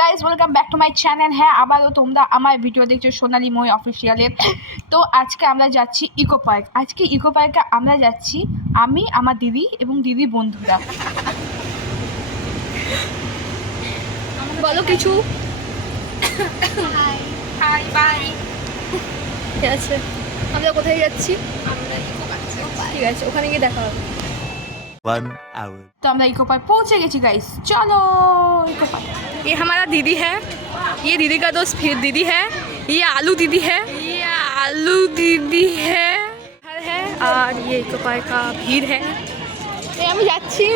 Guys welcome back to my channel. হ্যাঁ, আবারও তোমরা আমার ভিডিও দেখছো সোনালী মই অফিসিয়ালের। তো আজকে আমরা যাচ্ছি ইকো পার্ক। আজকে ইকো পার্কে আমরা যাচ্ছি আমি, আমার দিদি এবং দিদি বন্ধুরা। বলো কিছু। High by. ঠিক আছে, আমরা কোথায় যাচ্ছি? আমরা ইকো পার্ক। ঠিক আছে, ওখানে গিয়ে দেখা হবে। तो हम इको पार्क पहुंचे गए गाइस। चलो इको पार्क। ये हमारा दीदी है, ये दीदी का दोस्त फिर दीदी है, ये आलू दीदी है, ये आलू दीदी है और ये इको पार्क का भीड़ है। আমি যাচ্ছি।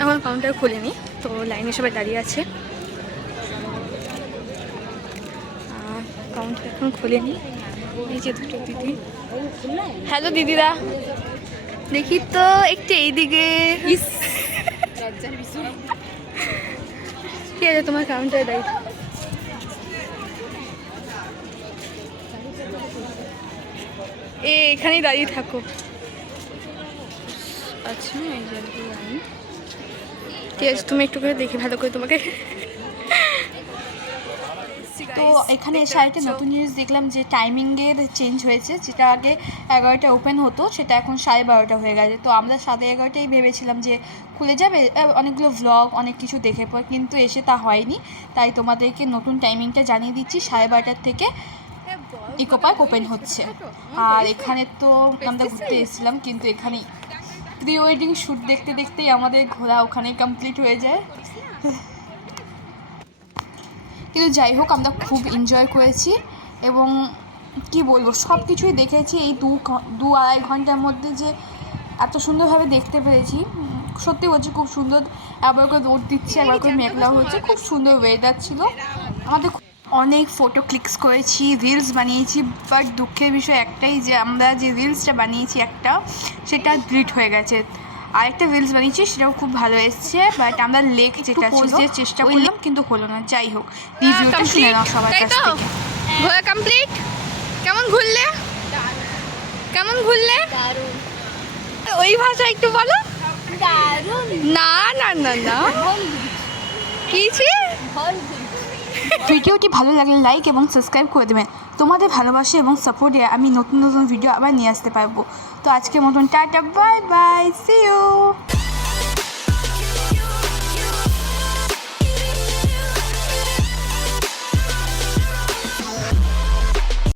এখন কাউন্টার খুলেনি, তো লাইনে সবাই দাঁড়িয়ে আছে। কাউন্টার এখন খুলেনি। এই যে দুটো দিদি। হ্যালো দিদিরা, দেখি তো একটু এইদিকে। ঠিক আছে, তোমার কাউন্টারে দাঁড়িয়ে এখানেই দাঁড়িয়ে থাকো। আচ্ছা, এই যে লাইন। ঠিক আছে, তুমি একটু করে দেখি ভালো করে তোমাকে। তো এখানে এসে আরেকটা নতুন জিনিস দেখলাম যে টাইমিংয়ের চেঞ্জ হয়েছে। যেটা আগে 11টা ওপেন হতো, সেটা এখন 12:30 হয়ে গেছে। তো আমরা 11:30টাই ভেবেছিলাম যে খুলে যাবে, অনেকগুলো ভ্লগ অনেক কিছু দেখে পর, কিন্তু এসে তা হয়নি। তাই তোমাদেরকে নতুন টাইমিংটা জানিয়ে দিচ্ছি, 12:30 থেকে ইকো পার্ক ওপেন হচ্ছে। আর এখানে তো আমরা ঘুরতে এসেছিলাম, কিন্তু এখানে প্রি ওয়েডিং শ্যুট দেখতে দেখতেই আমাদের ঘোরা ওখানেই কমপ্লিট হয়ে যায়। কিন্তু যাই হোক, আমরা খুব এনজয় করেছি এবং কি বলবো, সব কিছুই দেখেছি। এই দু আড়াই ঘন্টার মধ্যে যে এত সুন্দরভাবে দেখতে পেরেছি, সত্যি বলছি খুব সুন্দর। একবার করে রোদ দিচ্ছে, একবার করে মেঘলা হচ্ছে, খুব সুন্দর ওয়েদার ছিল। আমাদের অনেক ফটো ক্লিকস করেছি, রিলস বানিয়েছি। বাট দুঃখের বিষয় একটাই যে আমরা যে রিলসটা বানিয়েছি একটা, সেটা ডিলিট হয়ে গেছে। আরেকটা রিলস বানিয়েছি, সেটাও খুব ভালো এসছে। বাট আমরা লেক যেটা ছিল চেষ্টা করলাম, কিন্তু হলো না। যাই হোক, রিভিউটা শুনে নাও সবার কাছ থেকে। ঘোরা কমপ্লিট। কেমন ঘুরলে? কেমন ঘুরলে? ওই ভাষা একটু বলো। না না না না, কিছে? ভিডিওটি ভালো লাগলে লাইক এবং সাবস্ক্রাইব করে দেবেন। তোমাদের ভালোবাসা এবং সাপোর্টে আমি নতুন নতুন ভিডিও আবার নিয়ে আসতে পারবো। তো আজকের মতন tata, bye bye, see you.